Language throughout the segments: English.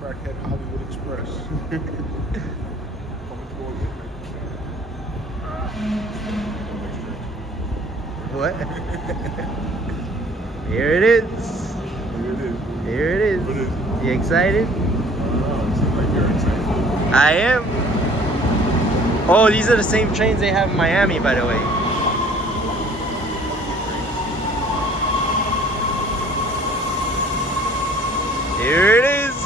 Crackhead Hollywood Express. Coming toward What? Here it is. Here it is. Here it is. What is it? You excited? It seems like you're excited. I am. Oh, these are the same trains they have in Miami, by the way. Here it is.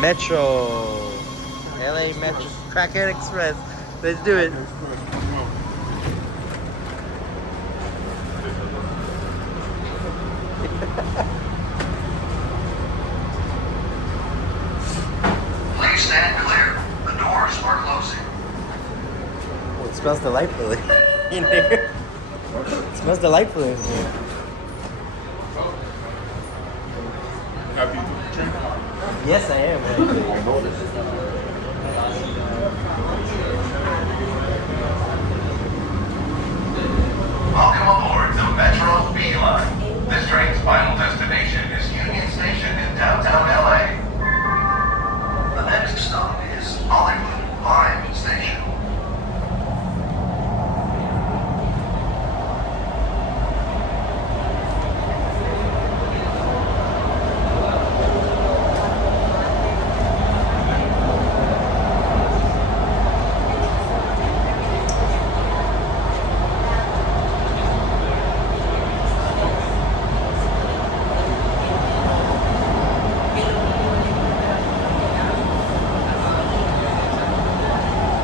Metro. LA Metro. Crackhead Express. Let's do it. Express, come on. Please stand clear. The doors are closing. Oh, it smells delightful in here. It smells delightful in here. Happy to train? Yes, I am. I noticed.